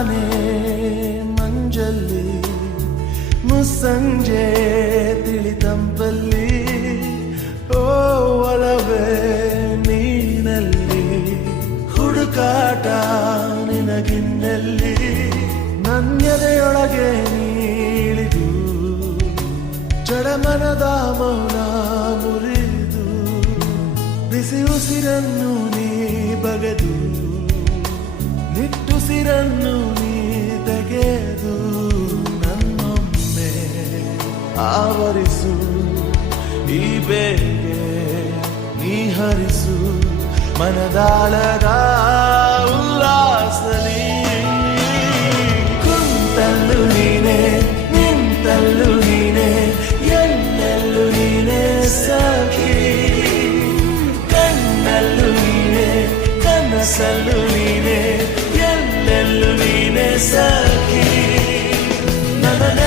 ತಾನೇ ಮಂಜಲ್ಲಿ ಮುಸ್ಸಂಜೆ ತಿಳಿತಂಪಲ್ಲಿ ಓ ಒಲವೇ ನೀನಲ್ಲಿ ಹುಡುಕಾಟ ನಿನಗಿನ್ನಲ್ಲಿ ನನ್ಯದೆಯೊಳಗೆ ನೀಳಿದು ಜಡಮನದ ಮೌನ ಮುರಿದು ಬಿಸಿ ಉಸಿರನ್ನು ನೀ ಬಗೆದು ನಿಟ್ಟುಸಿರನ್ನು ನೀ ತೆಗೆದು ನನ್ನೊಮ್ಮೆ ಆವರಿಸು ಈ ಬೇಗೆ ನೀ ಹರಿಸು ಮನದಾಳದ ಉಲ್ಲಾಸಲಿ ಕುಂತಲ್ಲು ನೀನೆ ನಿಂತಲ್ಲು ನೀನೆ ಎಲ್ಲೆಲ್ಲೂ ನೀನೆ ಸಖಿ ಕಣ್ಣಲ್ಲೂ ನೀನೆ ಕನಸಲ್ಲೂ ನೀನೆ ಎಲ್ಲೆಲ್ಲೂ ನೀನೆ ಸಖಿ ನನ್ನ